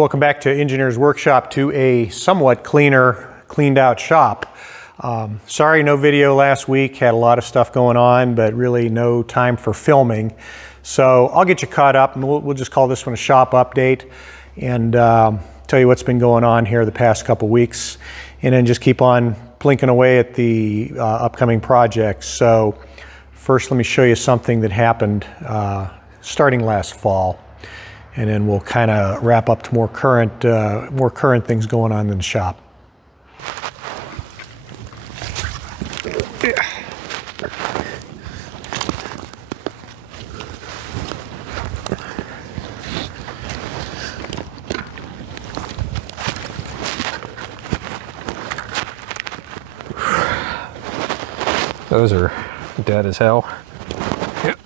welcome back to Engineer's Workshop, to a somewhat cleaned out shop. Sorry, no video last week. Had a lot of stuff going on, but really no time for filming. So I'll get you caught up, and we'll just call this one a shop update, and tell you what's been going on here the past couple weeks, and then just keep on blinking away at the upcoming projects. So first, let me show you something that happened starting last fall, and then we'll kind of wrap up to more current things going on in the shop. Those are dead as hell. Yep.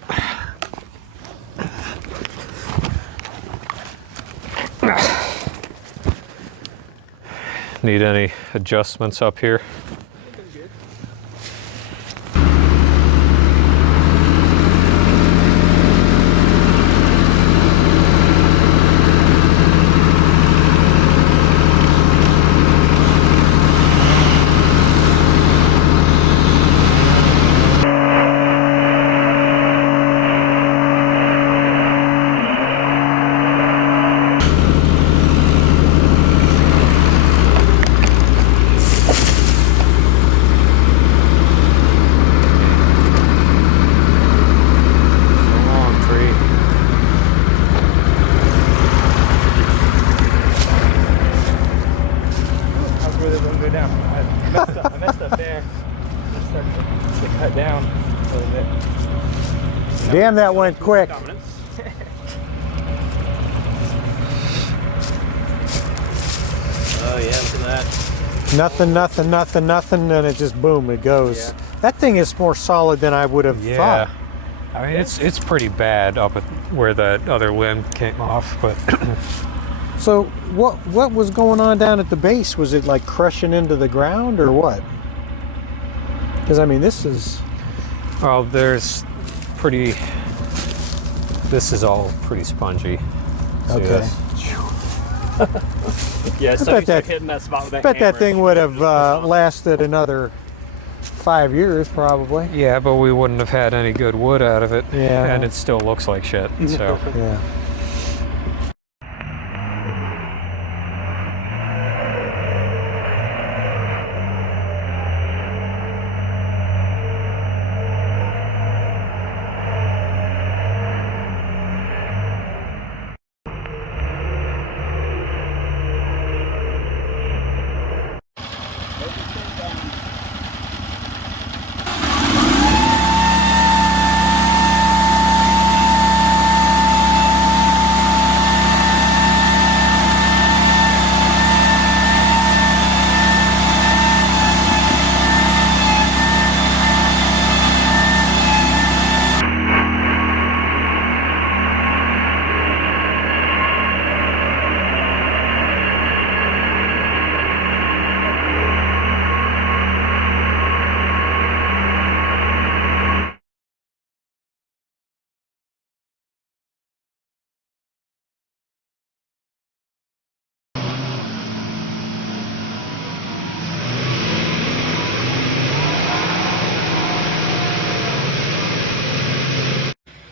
Need any adjustments up here? I messed up there. I started to cut down a little bit. Damn, that went quick. Oh yeah, look at that. Nothing, and it just boom, it goes. Yeah. That thing is more solid than I would have thought. I mean, it's pretty bad up at where that other limb came off, but So what was going on down at the base? Was it like crushing into the ground or what? Because I mean, this is... well, this is all pretty spongy. See okay. this? Yeah, so bet you start that- hitting that spot with that Bet that hammer. thing would have lasted another 5 years probably. Yeah, but we wouldn't have had any good wood out of it. Yeah. And it still looks like shit, so. Yeah.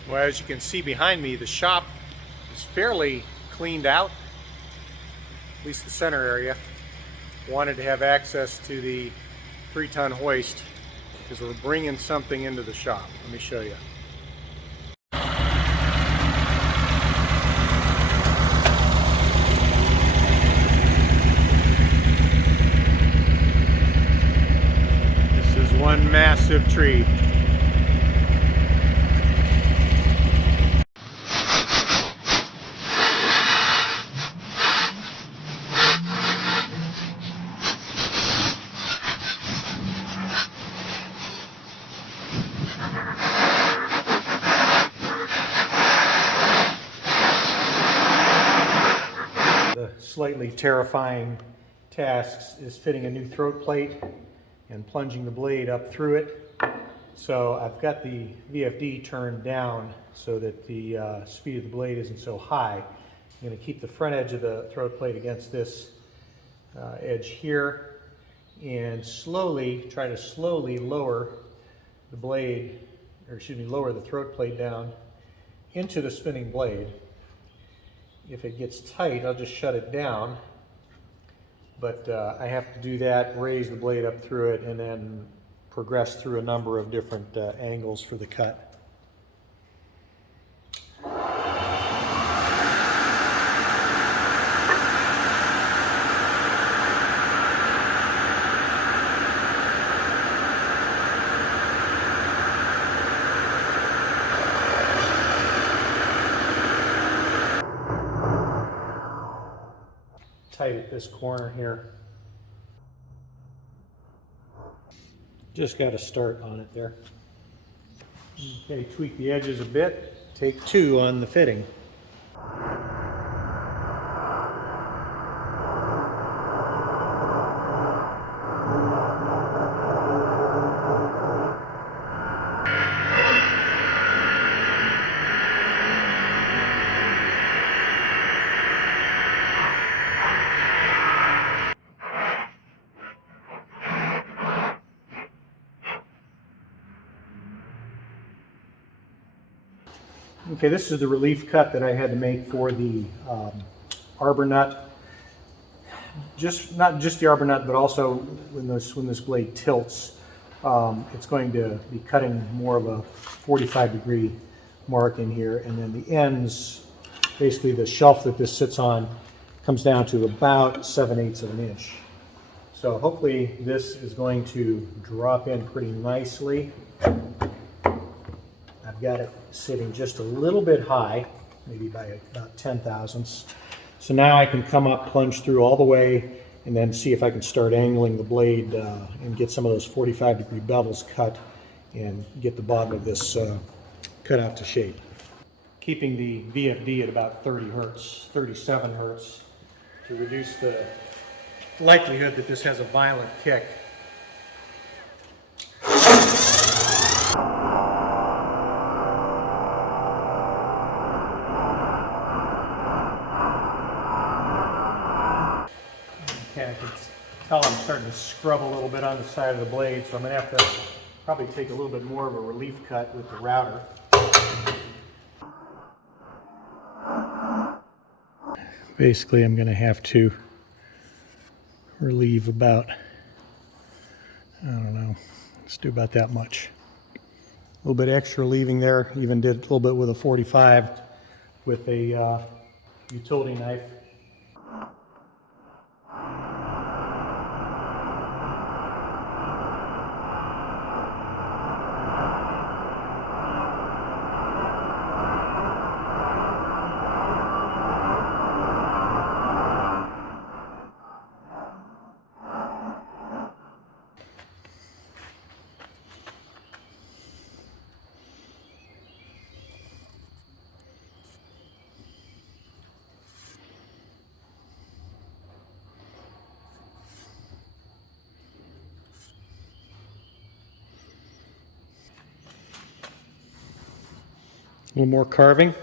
Well, as you can see behind me, the shop is fairly cleaned out, at least the center area. Wanted to have access to the 3-ton hoist because we're bringing something into the shop. Let me show you. This is one massive tree. Slightly terrifying tasks is fitting a new throat plate and plunging the blade up through it. So I've got the VFD turned down so that the speed of the blade isn't so high. I'm going to keep the front edge of the throat plate against this edge here and try to slowly lower the blade, or excuse me, lower the throat plate down into the spinning blade. If it gets tight, I'll just shut it down, but I have to do that, raise the blade up through it, and then progress through a number of different angles for the cut. Tight at this corner here. Just got to start on it there. Okay, tweak the edges a bit. Take 2 on the fitting. Okay, this is the relief cut that I had to make for the arbor nut. Not just the arbor nut, but also when this blade tilts, it's going to be cutting more of a 45-degree mark in here, and then the ends, basically the shelf that this sits on, comes down to about 7/8 of an inch. So hopefully this is going to drop in pretty nicely. I've got it sitting just a little bit high, maybe by about 10 thousandths. So now I can come up, plunge through all the way, and then see if I can start angling the blade and get some of those 45-degree bevels cut and get the bottom of this cut out to shape. Keeping the VFD at about 30 hertz, 37 hertz, to reduce the likelihood that this has a violent kick. Okay, I can tell I'm starting to scrub a little bit on the side of the blade, so I'm going to have to probably take a little bit more of a relief cut with the router. Basically, I'm going to have to relieve about, I don't know, let's do about that much. A little bit extra leaving there, even did a little bit with a 45 with a utility knife. A little more carving.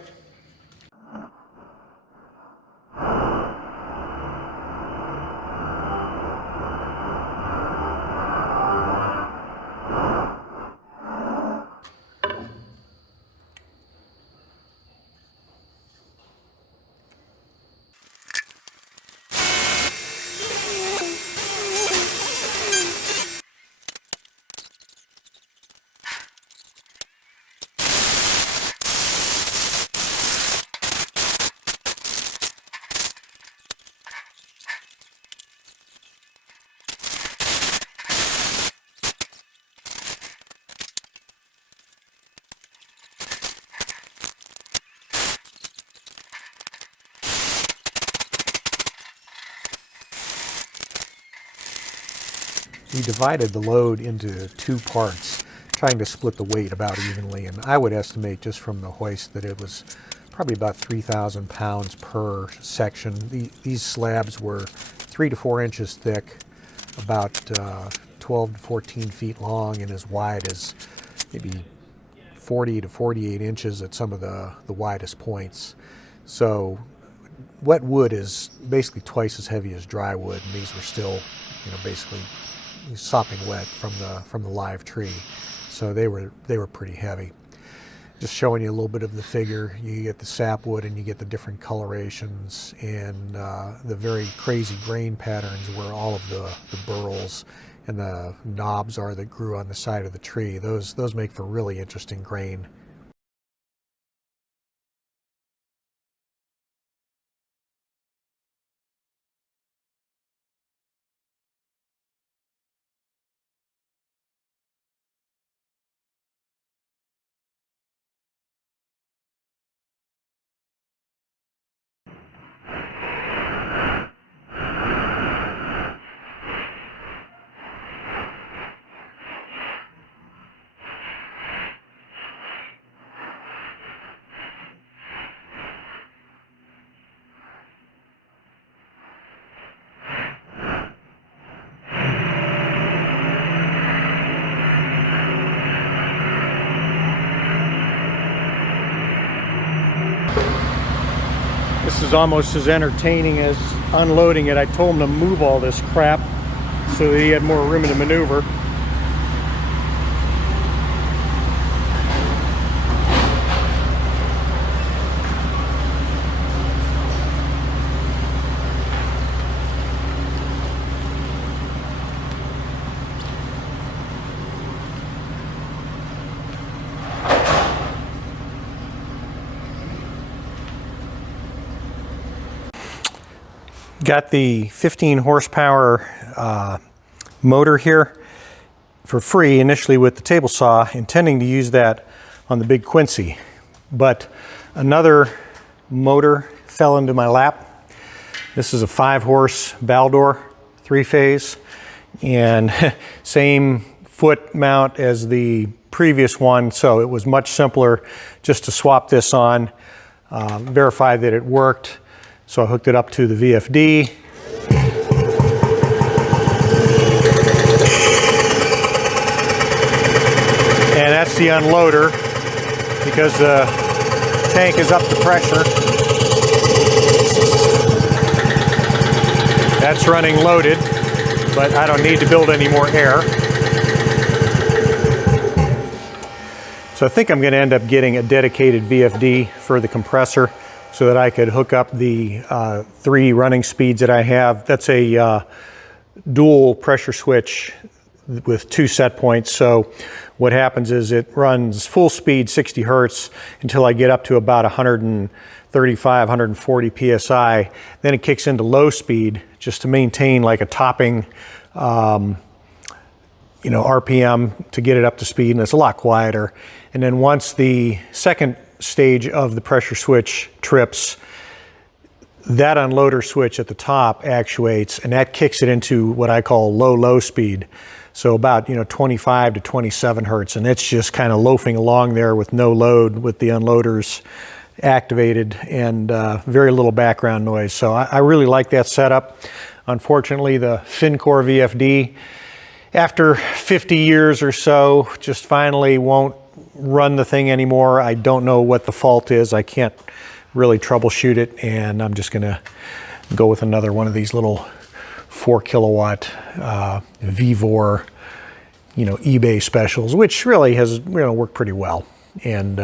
We divided the load into 2 parts, trying to split the weight about evenly, and I would estimate just from the hoist that it was probably about 3,000 pounds per section. These slabs were 3 to 4 inches thick, about 12 to 14 feet long, and as wide as maybe 40 to 48 inches at some of the widest points. So wet wood is basically twice as heavy as dry wood, and these were still, basically sopping wet from the live tree. So they were pretty heavy. Just showing you a little bit of the figure. You get the sapwood and you get the different colorations and the very crazy grain patterns where all of the burls and the knobs are that grew on the side of the tree. Those make for really interesting grain. This is almost as entertaining as unloading it. I told him to move all this crap so that he had more room to maneuver. Got the 15 horsepower motor here for free initially with the table saw, intending to use that on the big Quincy. But another motor fell into my lap. This is a 5-horse Baldor 3-phase, and same foot mount as the previous one, so it was much simpler just to swap this on, verify that it worked. So I hooked it up to the VFD. And that's the unloader because the tank is up to pressure. That's running loaded, but I don't need to build any more air. So I think I'm going to end up getting a dedicated VFD for the compressor, so that I could hook up the 3 running speeds that I have. That's a dual pressure switch with 2 set points. So what happens is it runs full speed 60 hertz until I get up to about 135, 140 PSI. Then it kicks into low speed just to maintain like a topping RPM to get it up to speed, and it's a lot quieter. And then once the second stage of the pressure switch trips, that unloader switch at the top actuates, and that kicks it into what I call low speed. So about 25 to 27 hertz, and it's just kind of loafing along there with no load with the unloaders activated and very little background noise. So I really like that setup. Unfortunately, the FinCore VFD, after 50 years or so, just finally won't run the thing anymore. I don't know what the fault is. I can't really troubleshoot it, and I'm just gonna go with another one of these little 4 kilowatt VVOR eBay specials, which really has worked pretty well, and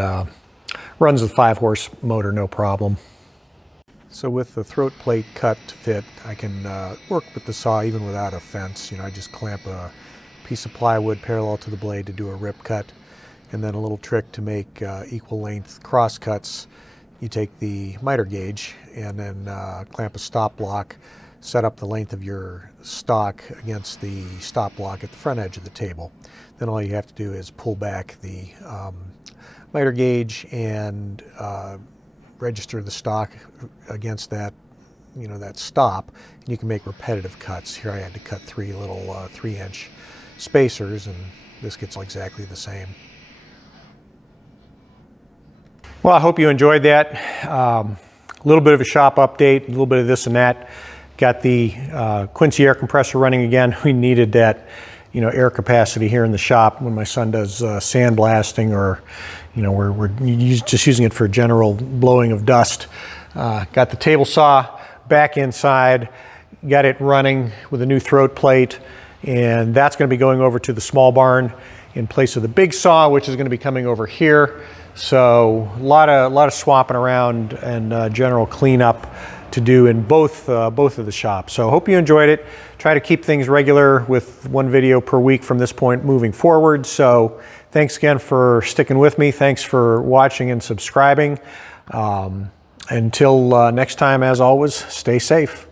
runs the 5-horse motor no problem. So with the throat plate cut to fit, I can work with the saw even without a fence. I just clamp a piece of plywood parallel to the blade to do a rip cut. And then a little trick to make equal length cross cuts. You take the miter gauge and then clamp a stop block, set up the length of your stock against the stop block at the front edge of the table. Then all you have to do is pull back the miter gauge and register the stock against that, that stop, and you can make repetitive cuts. Here I had to cut 3 little 3-inch spacers, and this gets exactly the same. Well, I hope you enjoyed that. A little bit of a shop update, a little bit of this and that. Got the Quincy air compressor running again. We needed that, air capacity here in the shop when my son does sandblasting, or, we're just using it for general blowing of dust. Got the table saw back inside, got it running with a new throat plate, and that's going to be going over to the small barn in place of the big saw, which is going to be coming over here. So a lot of swapping around and general cleanup to do in both of the shops. So hope you enjoyed it. Try to keep things regular with one video per week from this point moving forward. So thanks again for sticking with me. Thanks for watching and subscribing. Until next time, as always, stay safe.